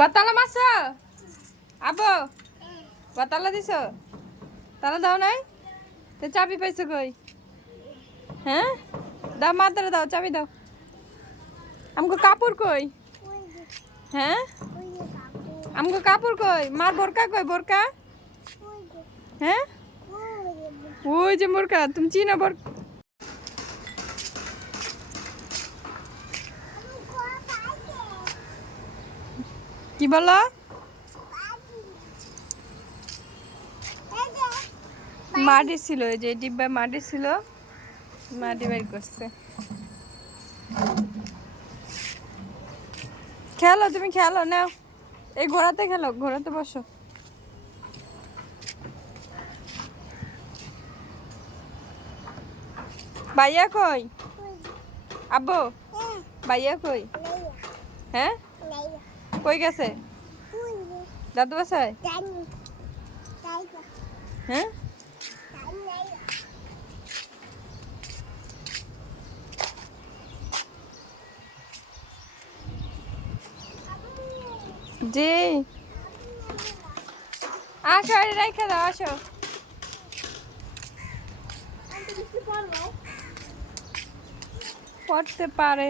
কতালা মাছ আবো? কতালা দিছ? তালা দাও নাই? তো চাবি পাইছো কই? হ্যাঁ? দাও মাত্রা দাও, চাবি দাও। আমাকে কাপড় কই? হ্যাঁ? আমাকে কাপড় কই? মার বোরকা কই, বোরকা? হ্যাঁ? ওই যে বোরকা, তুমি চিনো বোর কি বলো? মাটি ছিল যে ডিব্বায় মাটি ছিল মাটি বের করছে। খেলো, তুমি খেলো, নাও। এই ঘোড়াতে খেলো, ঘোড়াতে বসো। ভাইয়া কই? আব্বু? ভাইয়া কই? হ্যাঁ? কই গেছে? দাদু বাসায়? হ্যাঁ? জি। আসো আরে রেখে দাও আসো। পড়তে পারে।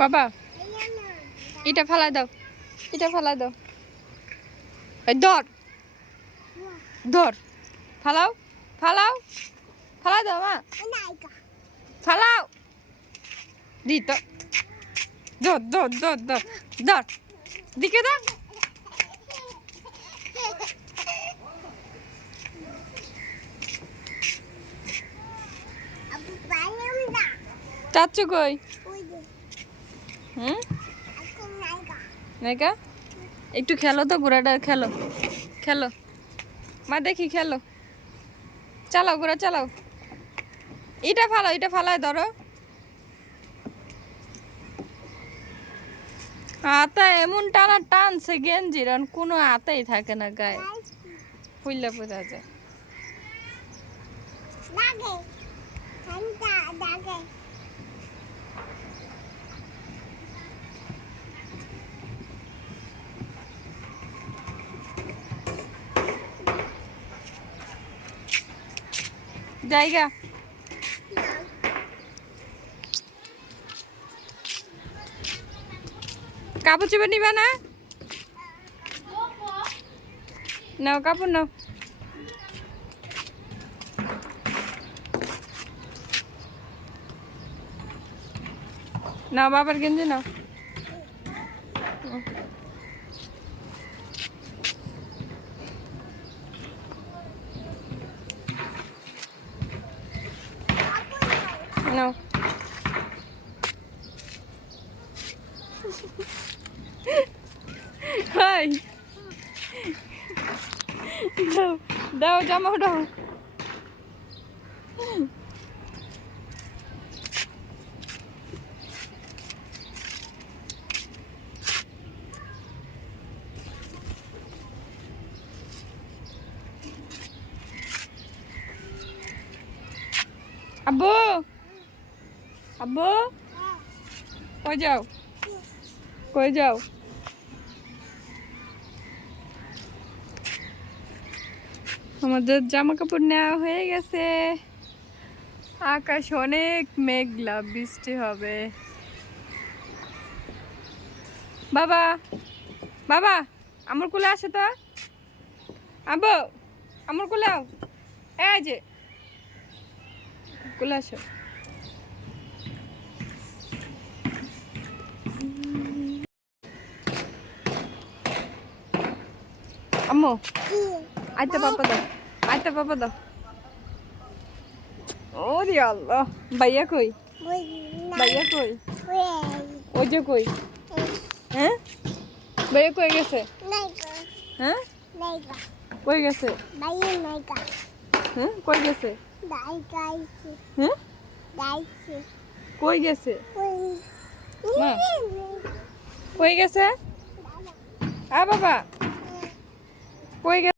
বাবা এটা ফেলাই দাও এটা ফেলাই দাও। ধর ধর ফালাও ফালাও ফালাই দাও মা। ফালাও। দি তো ধর ধর ধর ধর ধর দিকে দাও চাচ্ছু কই? হুম? নাইকা একটু খেলো তো ঘোড়াটা খেলো। খেলো। মা দেখি খেলো। চালাও ঘোড়া চালাও। এটা ফালো এটা ফালায় ধরো। আতা এমন টানা টানছে গেঞ্জির আর কোনো আতাই থাকে না গায়ে। ফুললে বোঝা যায়। জায়গা কাপড় চোপড় নিবা না নাও কাপড় নাও নাও বাবার গেঞ্জি নাও নাও হাই দাও দাও জামা দাও আব্বু আব্বু কই যাও? কই যাও? আমাদের জামা কাপড় নেওয়া হয়ে গেছে। আকাশ অনেক মেঘলা বৃষ্টি হবে। বাবা বাবা, আমার কোলে আসে তো। আব্বু আমার কোলে আও। এই যে, কোলে আসো। আম্মু আইতে পাপা দাও আইতে পাপা দাও ও রে আল্লাহ ভাইয়া কই ভাইয়া কই ওই যে কই হ্যাঁ ভাইয়া কই গেছে হ্যাঁ কই গেছে হ্যাঁ কই গেছে হ্যাঁ কই গেছে কই গেছে আ বাবা কই গেছে